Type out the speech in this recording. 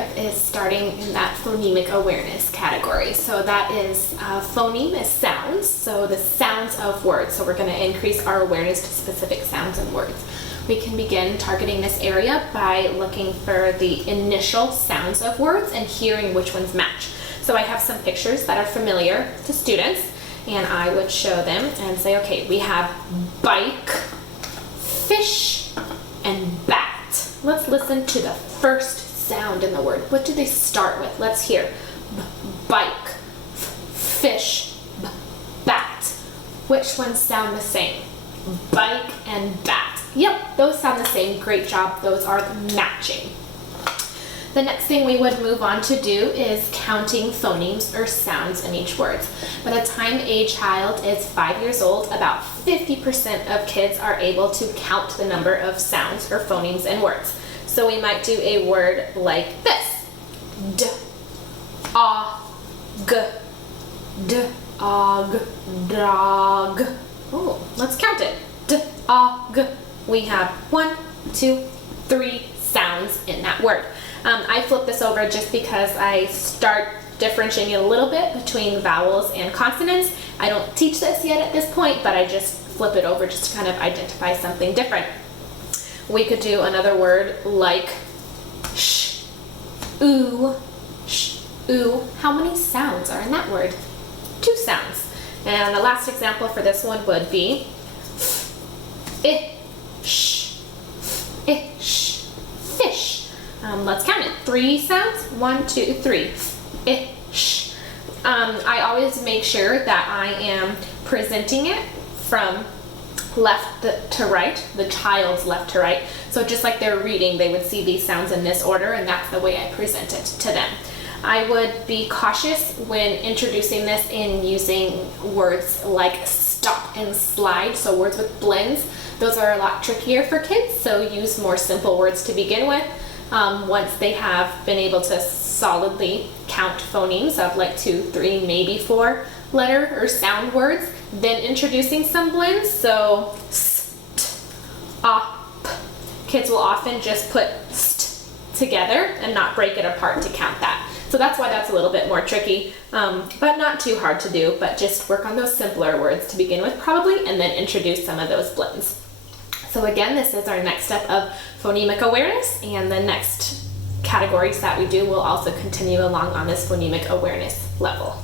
with is starting in that phonemic awareness category. So that is phoneme is sounds, so the sounds of words. So we're going to increase our awareness to specific sounds and words. We can begin targeting this area by looking for the initial sounds of words and hearing which ones match. So I have some pictures that are familiar to students, and I would show them and say, okay, we have bike, fish, and bat. Let's listen to the first sound in the word. What do they start with? Let's hear. Bike, fish, bat. Which ones sound the same? Bike and bat. Yep, those sound the same. Great job. Those are matching. The next thing we would move on to do is counting phonemes or sounds in each word. By the time a child is 5 years old, about 50% of kids are able to count the number of sounds or phonemes in words. So we might do a word like this. D, a, g, d, a, g, dog. Oh, let's count it. D, a, g. We have 1, 2, 3 sounds in that word. I flip this over just because I start differentiating a little bit between vowels and consonants. I don't teach this yet at this point, but I just flip it over just to kind of identify something different. We could do another word like sh, oo, sh, oo. How many sounds are in that word? 2 sounds. And the last example for this one would be sh, sh, fish. Let's count it. 3 sounds. 1, 2, 3. Ish. I always make sure that I am presenting it from left to right, the child's left to right. So just like they're reading, they would see these sounds in this order, and that's the way I present it to them. I would be cautious when introducing this in using words like stop and slide, so words with blends. Those are a lot trickier for kids, so use more simple words to begin with. Once they have been able to solidly count phonemes of like 2, 3, maybe 4 letter or sound words, then introducing some blends. So st, op. Kids will often just put st together and not break it apart to count that. So that's why that's a little bit more tricky, but not too hard to do, but just work on those simpler words to begin with probably, and then introduce some of those blends. So again, this is our next step of phonemic awareness, and the next categories that we do will also continue along on this phonemic awareness level.